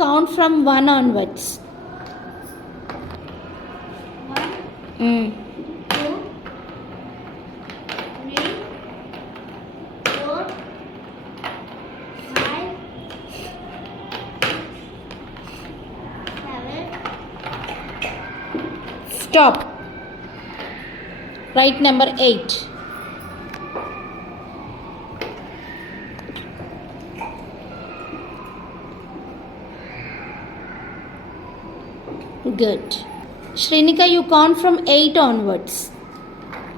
Count from 1 onwards. 1, 2, 3, 4, 5, 7. Stop. Write number 8. Good. Shrinika, you count from 8 onwards.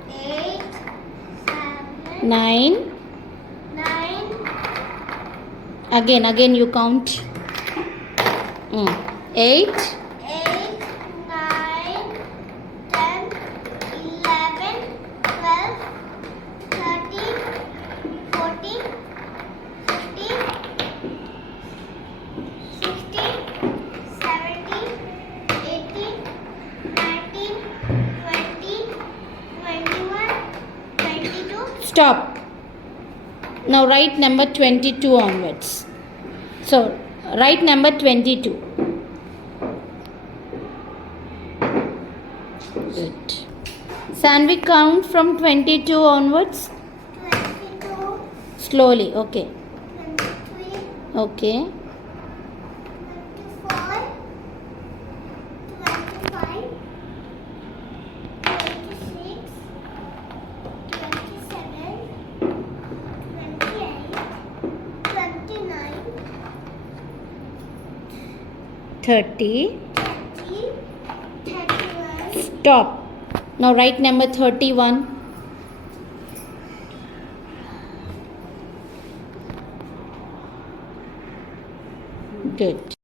8, 7, 9. 9, Again you count. 8. 8, 9, 10, 11, 12, 13, 14, 15, 16, 17, 18, 19, 20, 21, 22. Stop. Now write number 22 onwards. So write number 22. Good. Sanvi, count from 22 onwards. 22, Slowly. Okay. 23, Okay. 24, 25, 26, 27, 28, 29, 30. 30, 31, Stop. Now write number 31. Good.